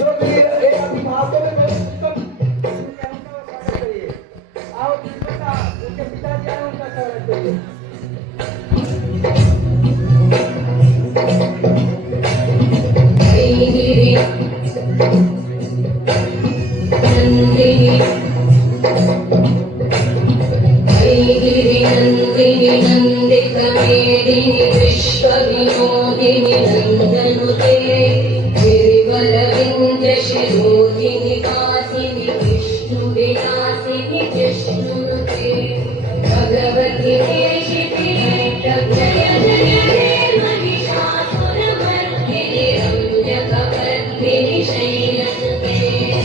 अभी भाषण में आओ उनके पिताजी आए उनका स्वागत करिए। नंदिनी नंदित मेदिनी विश्व विनोदिनी नंदनुते गिरिवर विंध्य शिरोधिनी वासिनी विष्णु विलासिनी जिष्णुनुते भगवती देशिते जय जय हे महिषासुरमर्दिनी रम्यकपर्दिनी शैलसुते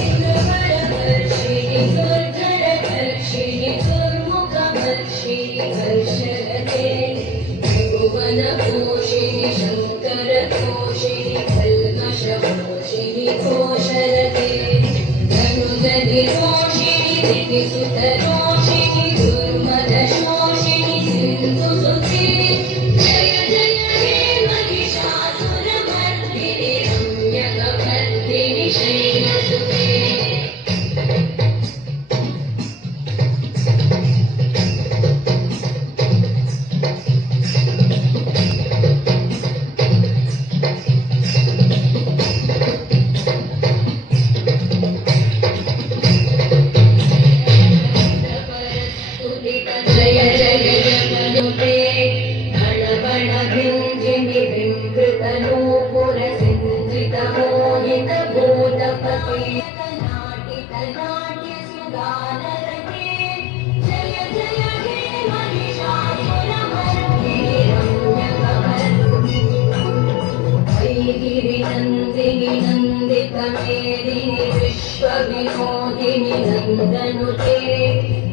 सुरवरवर्षिणि दुर्धरधर्षिणि हर्षरते त्रिभुवनपोषिणि शङ्करतोषिणि कल्मषपोषिणि घोषरते धनुजनिरोषिणि दितिसुतरोषिणि दुर्मदशोषिणि सिन्धुसुते जय जय हे महिषासुरमर्दिनि रम्यकपर्दिनि शैलसुते जय जय जगनुते धनबण भिञ्जिनि बिम्बृतनूपुर सिञ्जित मोहित भूतपते नाटित नाट्य सुगानरते जय जय हे महिषासुरमर्दिनि रम्यकपर्दिनि नन्दिनि नन्दित मेदिनि विश्व विनोदिनि नन्दनुते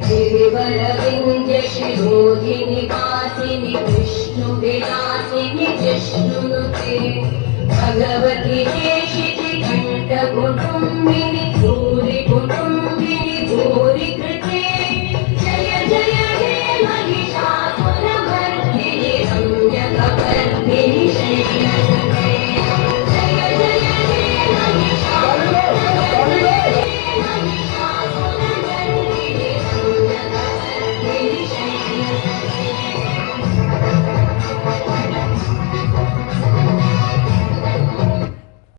गिरिवर विंध्य शिरोधिनि वासिनि विष्णु विलासिनि जिष्णुनुते भगवती देशिति कंठ कुटुम्बिनि